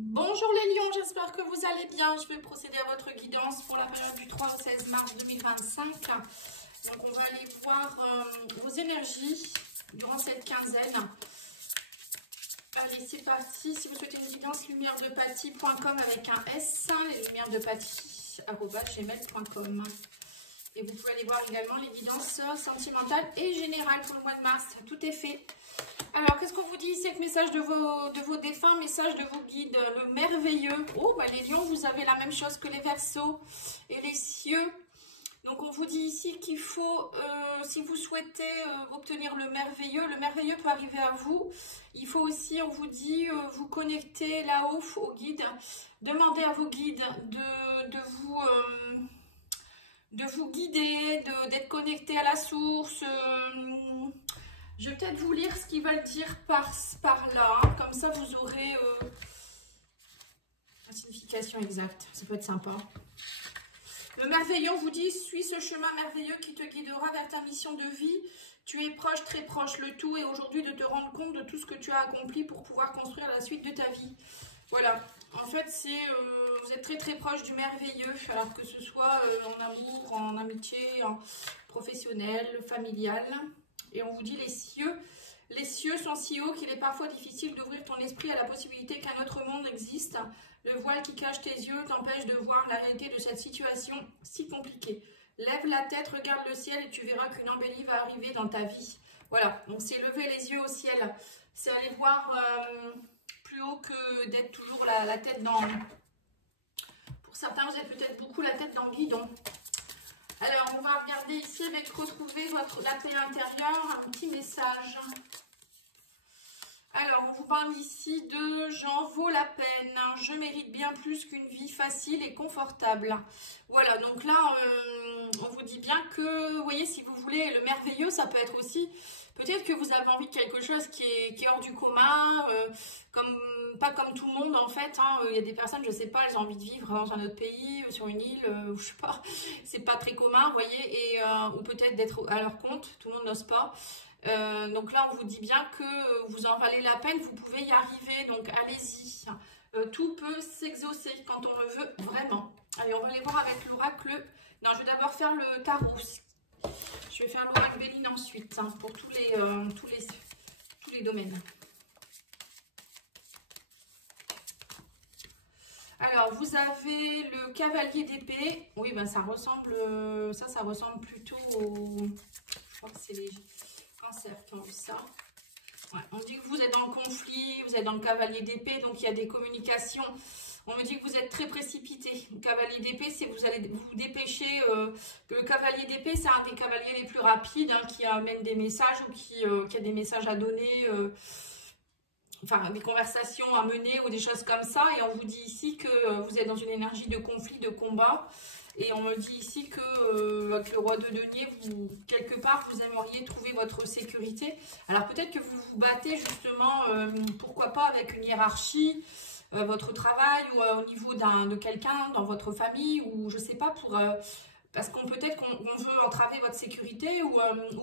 Bonjour les lions, j'espère que vous allez bien. Je vais procéder à votre guidance pour la période du 3 au 16 mars 2025. Donc on va aller voir vos énergies durant cette quinzaine. Allez, c'est parti. Si vous souhaitez une guidance, lumièredepathie.com avec un S, les lumièredepathie@gmail.com. Et vous pouvez aller voir également les guidances sentimentales et générales pour le mois de mars. Tout est fait. Alors, qu'est-ce qu'on vous dit ici avec message de vos défunts, message de vos guides, le merveilleux. Oh, bah, les lions, vous avez la même chose que les verseaux et les cieux. Donc, on vous dit ici qu'il faut, si vous souhaitez obtenir le merveilleux peut arriver à vous. Il faut aussi, on vous dit, vous connecter là-haut aux guides. Demandez à vos guides de vous guider, d'être connecté à la source. Je vais peut-être vous lire ce qu'ils veulent dire par là. Hein. Comme ça, vous aurez la signification exacte. Ça peut être sympa. Le merveilleux, on vous dit, suis ce chemin merveilleux qui te guidera vers ta mission de vie. Tu es proche, très proche. Le tout est aujourd'hui de te rendre compte de tout ce que tu as accompli pour pouvoir construire la suite de ta vie. Voilà. En fait, vous êtes très très proche du merveilleux. Alors que ce soit en amour, en amitié, en professionnel, familial. Et on vous dit les cieux sont si hauts qu'il est parfois difficile d'ouvrir ton esprit à la possibilité qu'un autre monde existe. Le voile qui cache tes yeux t'empêche de voir la réalité de cette situation si compliquée. Lève la tête, regarde le ciel et tu verras qu'une embellie va arriver dans ta vie. Voilà, donc c'est lever les yeux au ciel. C'est aller voir plus haut que d'être toujours la tête dans... Pour certains, vous êtes peut-être beaucoup la tête dans le guidon. Alors, on va regarder ici avec retrouver la paix intérieure, un petit message. Alors, on vous parle ici de j'en vaux la peine, je mérite bien plus qu'une vie facile et confortable. Voilà, donc là, on vous dit bien que, vous voyez, si vous voulez, le merveilleux, ça peut être aussi, peut-être que vous avez envie de quelque chose qui est hors du commun, pas comme tout le monde en fait. Hein. Il y a des personnes, je sais pas, elles ont envie de vivre dans un autre pays, sur une île, je sais pas, c'est pas très commun, vous voyez, ou peut-être d'être à leur compte, tout le monde n'ose pas. Donc là, on vous dit bien que vous en valez la peine, vous pouvez y arriver, donc allez-y. Tout peut s'exaucer quand on le veut vraiment. Allez, on va aller voir avec l'oracle. Non, je vais d'abord faire le tarot. Je vais faire l'oracle Béline ensuite, hein, pour tous les domaines. Alors, vous avez le cavalier d'épée. Oui, ben ça ressemble plutôt au... Je crois que c'est les cancers qui ont vu ça. Ouais, on dit que vous êtes en conflit, vous êtes dans le cavalier d'épée, donc il y a des communications. On me dit que vous êtes très précipité. Le cavalier d'épée, c'est que vous allez vous dépêcher. Le cavalier d'épée, c'est un des cavaliers les plus rapides, hein, qui amène des messages ou qui a des messages à donner, enfin des conversations à mener ou des choses comme ça. Et on vous dit ici que vous êtes dans une énergie de conflit, de combat. Et on me dit ici que avec le roi de denier, quelque part, vous aimeriez trouver votre sécurité. Alors peut-être que vous vous battez justement, pourquoi pas avec une hiérarchie, votre travail ou au niveau de quelqu'un dans votre famille, ou je sais pas, parce qu'on peut-être qu'on veut entraver votre sécurité, ou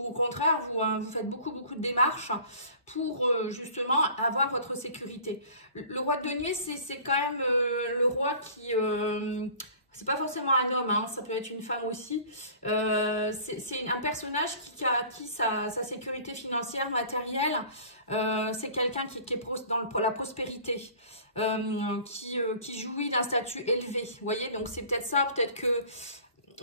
au contraire, vous faites beaucoup de démarches pour justement avoir votre sécurité. Le roi de denier, c'est quand même le roi qui... c'est pas forcément un homme, hein, ça peut être une femme aussi. C'est un personnage qui a acquis sa sécurité financière, matérielle. C'est quelqu'un qui est dans la prospérité, qui jouit d'un statut élevé. Vous voyez, donc c'est peut-être ça, peut-être que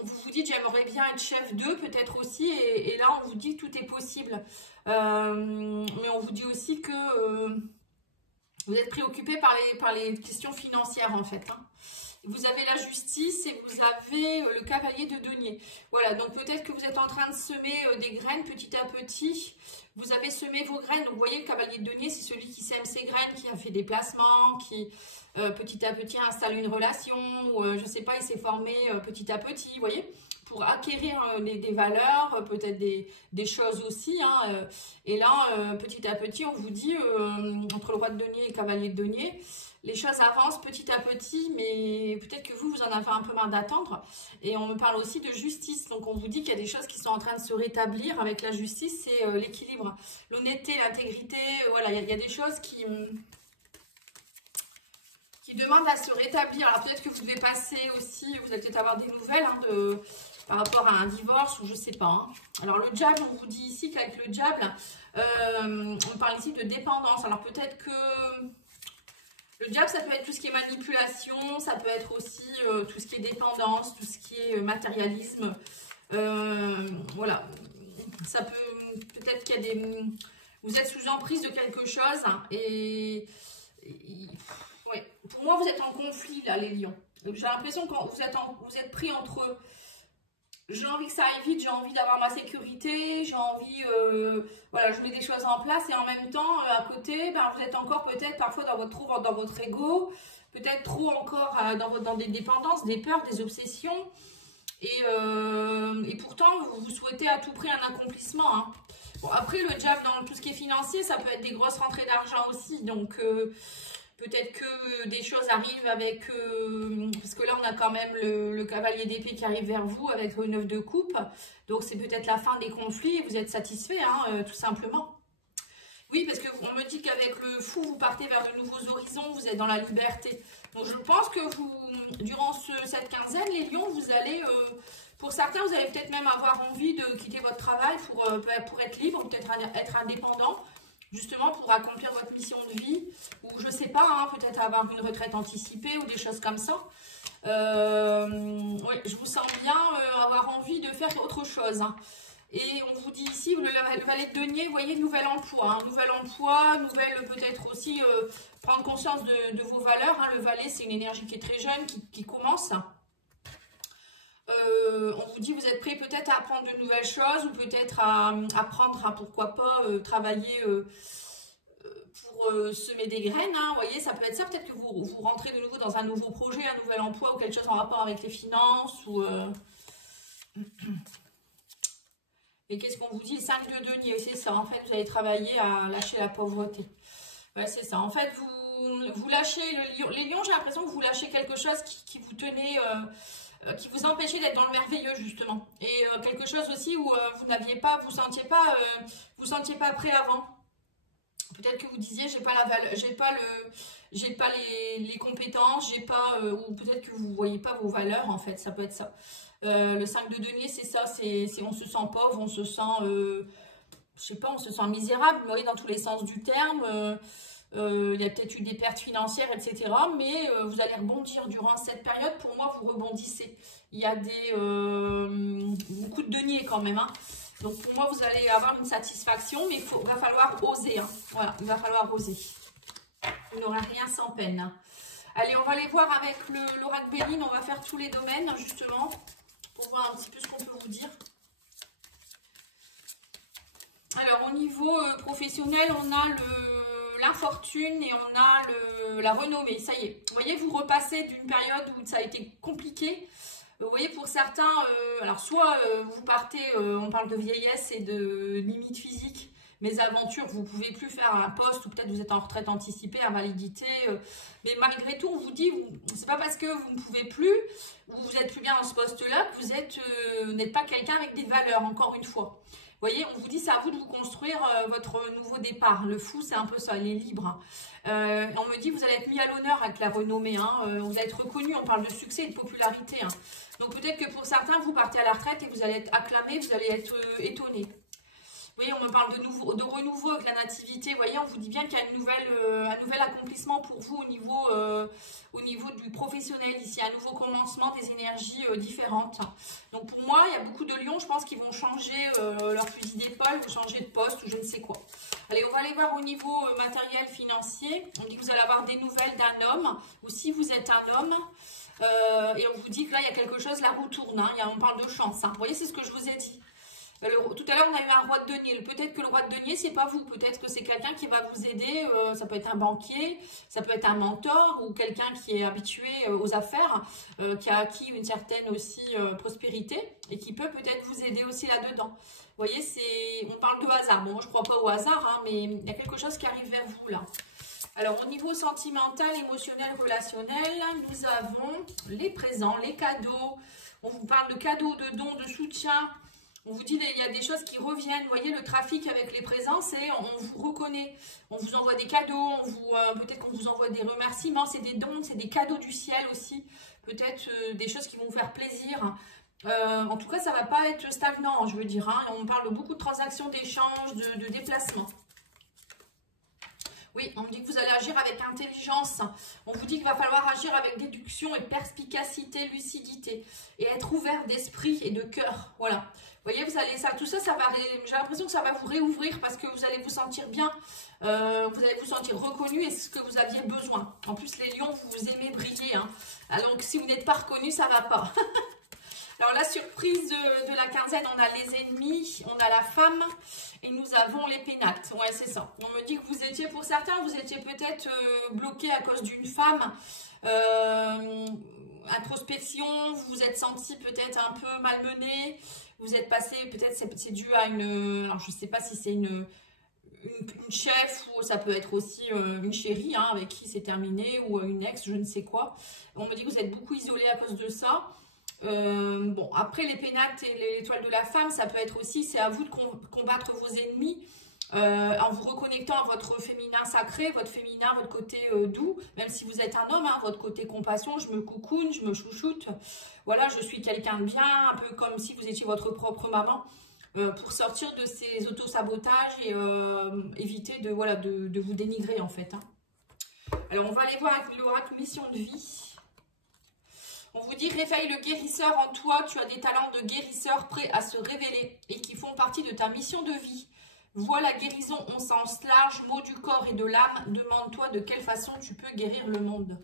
vous vous dites j'aimerais bien être chef d'eux, peut-être aussi. Et là, on vous dit que tout est possible. Mais on vous dit aussi que vous êtes préoccupé par les questions financières en fait. Hein. Vous avez la justice et vous avez le cavalier de denier. Voilà, donc peut-être que vous êtes en train de semer des graines petit à petit. Vous avez semé vos graines. Donc vous voyez, le cavalier de denier, c'est celui qui sème ses graines, qui a fait des placements, qui petit à petit installe une relation. Je ne sais pas, il s'est formé petit à petit, vous voyez, pour acquérir des valeurs, peut-être des choses aussi. Hein, et là, petit à petit, on vous dit, entre le roi de denier et le cavalier de denier, les choses avancent petit à petit, mais peut-être que vous en avez un peu marre d'attendre. Et on me parle aussi de justice. Donc on vous dit qu'il y a des choses qui sont en train de se rétablir avec la justice, c'est l'équilibre, l'honnêteté, l'intégrité. Voilà, il y a des choses qui qui demande à se rétablir. Alors peut-être que vous devez passer aussi, vous allez peut-être avoir des nouvelles hein, par rapport à un divorce ou je sais pas. Hein. Alors le diable, on vous dit ici qu'avec le diable, on parle ici de dépendance. Alors peut-être que le diable, ça peut être tout ce qui est manipulation, ça peut être aussi tout ce qui est dépendance, tout ce qui est matérialisme. Voilà, ça peut-être qu'il y a des... Vous êtes sous emprise de quelque chose hein, ouais. Pour moi, vous êtes en conflit là, les lions. J'ai l'impression que vous êtes pris entre j'ai envie que ça aille vite, j'ai envie d'avoir ma sécurité, j'ai envie, voilà, je mets des choses en place et en même temps, à côté, ben, vous êtes encore peut-être parfois dans votre ego, peut-être trop encore dans des dépendances, des peurs, des obsessions. Et pourtant, vous souhaitez à tout prix un accomplissement. Hein. Bon, après, le diable, dans tout ce qui est financier, ça peut être des grosses rentrées d'argent aussi. Donc, peut-être que des choses arrivent avec... parce que là, on a quand même le cavalier d'épée qui arrive vers vous avec le 9 de coupe. Donc, c'est peut-être la fin des conflits et vous êtes satisfait, hein, tout simplement. Oui, parce qu'on me dit qu'avec le fou, vous partez vers de nouveaux horizons, vous êtes dans la liberté. Donc, je pense que vous, durant cette quinzaine, les lions, vous allez... pour certains, vous allez peut-être même avoir envie de quitter votre travail pour être libre, peut-être être indépendant, justement pour accomplir votre mission de vie, ou je sais pas, hein, peut-être avoir une retraite anticipée ou des choses comme ça. Oui, je vous sens bien avoir envie de faire autre chose. Hein. Et on vous dit ici, le valet de denier, vous voyez, nouvel emploi. Hein, nouvel emploi, nouvelle peut-être aussi prendre conscience de vos valeurs. Hein. Le valet, c'est une énergie qui est très jeune, qui commence. On vous dit, vous êtes prêt peut-être à apprendre de nouvelles choses ou peut-être à apprendre à, pourquoi pas, travailler pour semer des graines. Hein. Vous voyez, ça peut être ça. Peut-être que vous rentrez de nouveau dans un nouveau projet, un nouvel emploi ou quelque chose en rapport avec les finances ou... Et qu'est-ce qu'on vous dit? Le 5 de denier, c'est ça. En fait, vous allez travailler à lâcher la pauvreté. Ouais, c'est ça. En fait, vous lâchez les lions, j'ai l'impression que vous lâchez quelque chose qui vous tenait, qui vous empêchait d'être dans le merveilleux, justement. Et quelque chose aussi où vous n'aviez pas, vous sentiez pas prêt avant. Peut-être que vous disiez, j'ai pas la valeur, j'ai pas les compétences, j'ai pas, ou peut-être que vous voyez pas vos valeurs, en fait. Ça peut être ça. Le 5 de denier, c'est ça, on se sent pauvre, on se sent, je sais pas, on se sent misérable, mais dans tous les sens du terme. Il y a peut-être eu des pertes financières, etc. Mais vous allez rebondir durant cette période. Pour moi, vous rebondissez. Il y a beaucoup de deniers quand même. Hein. Donc pour moi, vous allez avoir une satisfaction, mais il va falloir oser. Hein. Voilà, il va falloir oser. Vous n'aurez rien sans peine. Hein. Allez, on va aller voir avec l'oracle Béline. On va faire tous les domaines, justement, pour voir un petit peu ce qu'on peut vous dire. Alors, au niveau professionnel, on a l'infortune et on a la renommée. Ça y est, vous voyez, vous repassez d'une période où ça a été compliqué. Vous voyez, pour certains, alors soit vous partez, on parle de vieillesse et de limite physique, mes aventures, vous ne pouvez plus faire un poste ou peut-être vous êtes en retraite anticipée, invalidité. Mais malgré tout, on vous dit, c'est pas parce que vous ne pouvez plus, ou vous êtes plus bien dans ce poste-là, que vous n'êtes pas quelqu'un avec des valeurs, encore une fois. Vous voyez, on vous dit, c'est à vous de vous construire votre nouveau départ. Le fou, c'est un peu ça, il est libre. On me dit, vous allez être mis à l'honneur avec la renommée. Hein. Vous allez être reconnu, on parle de succès et de popularité. Hein. Donc peut-être que pour certains, vous partez à la retraite et vous allez être acclamé, vous allez être étonné. Vous voyez, on me parle de renouveau avec la nativité. Vous voyez, on vous dit bien qu'il y a un nouvel accomplissement pour vous au niveau du professionnel ici, un nouveau commencement, des énergies différentes. Donc pour moi, il y a beaucoup de lions, je pense, qui vont changer leur fusil d'épaule, ou changer de poste ou je ne sais quoi. Allez, on va aller voir au niveau matériel, financier. On dit que vous allez avoir des nouvelles d'un homme, ou si vous êtes un homme. Et on vous dit que là, il y a quelque chose, la roue tourne. Hein, on parle de chance. Hein. Vous voyez, c'est ce que je vous ai dit. Tout à l'heure, on a eu un roi de denier. Peut-être que le roi de denier, c'est pas vous. Peut-être que c'est quelqu'un qui va vous aider. Ça peut être un banquier, ça peut être un mentor ou quelqu'un qui est habitué aux affaires, qui a acquis une certaine aussi prospérité et qui peut peut-être vous aider aussi là-dedans. Vous voyez, on parle de hasard. Bon, moi, je crois pas au hasard, hein, mais il y a quelque chose qui arrive vers vous là. Alors, au niveau sentimental, émotionnel, relationnel, nous avons les présents, les cadeaux. On vous parle de cadeaux, de dons, de soutien. On vous dit, il y a des choses qui reviennent. Vous voyez, le trafic avec les présents, c'est on vous reconnaît. On vous envoie des cadeaux, peut-être qu'on vous envoie des remerciements. C'est des dons, c'est des cadeaux du ciel aussi. Peut-être des choses qui vont vous faire plaisir. En tout cas, ça ne va pas être stagnant, je veux dire. Hein. On parle beaucoup de transactions, d'échanges, de déplacements. Oui, on me dit que vous allez agir avec intelligence. On vous dit qu'il va falloir agir avec déduction et perspicacité, lucidité. Et être ouvert d'esprit et de cœur. Voilà. Vous voyez, vous allez, tout ça, j'ai l'impression que ça va vous réouvrir parce que vous allez vous sentir bien. Vous allez vous sentir reconnu et c'est ce que vous aviez besoin. En plus, les lions, vous aimez briller. Hein. Alors, si vous n'êtes pas reconnu, ça ne va pas. Alors, la surprise de la quinzaine, on a les ennemis, on a la femme et nous avons les pénates. Ouais, c'est ça. On me dit que vous étiez, pour certains, vous étiez peut-être bloqué à cause d'une femme. Introspection, vous vous êtes senti peut-être un peu malmené. Vous êtes passé, peut-être c'est dû à une... Alors, je ne sais pas si c'est une chef ou ça peut être aussi une chérie hein, avec qui c'est terminé ou une ex, je ne sais quoi. On me dit que vous êtes beaucoup isolé à cause de ça. Bon, après les pénates et l'étoile de la femme, ça peut être aussi, c'est à vous de combattre vos ennemis en vous reconnectant à votre féminin sacré, votre féminin, votre côté doux, même si vous êtes un homme, hein, votre côté compassion, je me coucoune, je me chouchoute, voilà, je suis quelqu'un de bien, un peu comme si vous étiez votre propre maman, pour sortir de ces autosabotages et éviter de, voilà, de vous dénigrer en fait. Hein. Alors on va aller voir avec l'oracle mission de vie. On vous dit, réveille le guérisseur en toi, tu as des talents de guérisseur prêts à se révéler et qui font partie de ta mission de vie. Vois la guérison au sens large, mot du corps et de l'âme, demande-toi de quelle façon tu peux guérir le monde.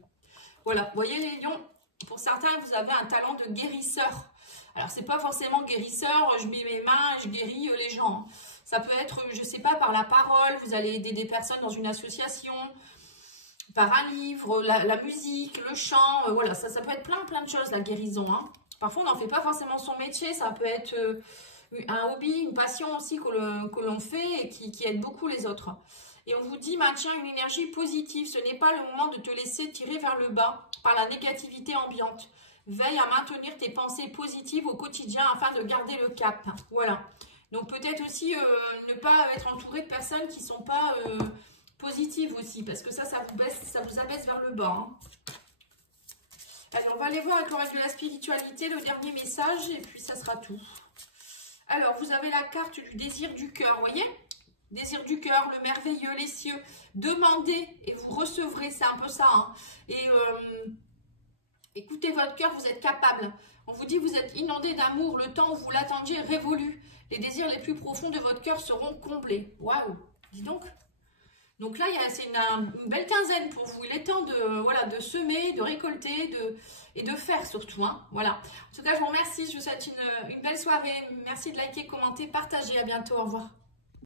Voilà, vous voyez les lions, pour certains, vous avez un talent de guérisseur. Alors, c'est pas forcément guérisseur, je mets mes mains, je guéris les gens. Ça peut être, je sais pas, par la parole, vous allez aider des personnes dans une association, par un livre, la musique, le chant, voilà, ça peut être plein de choses, la guérison. Hein. Parfois, on n'en fait pas forcément son métier, ça peut être un hobby, une passion aussi que l'on fait et qui aide beaucoup les autres. Et on vous dit, maintiens une énergie positive, ce n'est pas le moment de te laisser tirer vers le bas par la négativité ambiante. Veille à maintenir tes pensées positives au quotidien afin de garder le cap. Voilà. Donc peut-être aussi ne pas être entouré de personnes qui ne sont pas... positive aussi, parce que ça vous abaisse vers le bas. Hein. Allez, on va aller voir avec l'oracle de la spiritualité, le dernier message, et puis ça sera tout. Alors, vous avez la carte du désir du cœur, vous voyez? Désir du cœur, le merveilleux, les cieux. Demandez et vous recevrez, c'est un peu ça. Hein. Et écoutez votre cœur, vous êtes capable. On vous dit, vous êtes inondé d'amour, le temps où vous l'attendiez est révolu. Les désirs les plus profonds de votre cœur seront comblés. Waouh, dis donc. Donc là, c'est une belle quinzaine pour vous. Il est temps de, voilà, de semer, de récolter et de faire surtout. Hein. Voilà. En tout cas, je vous remercie. Je vous souhaite une belle soirée. Merci de liker, commenter, partager. À bientôt. Au revoir.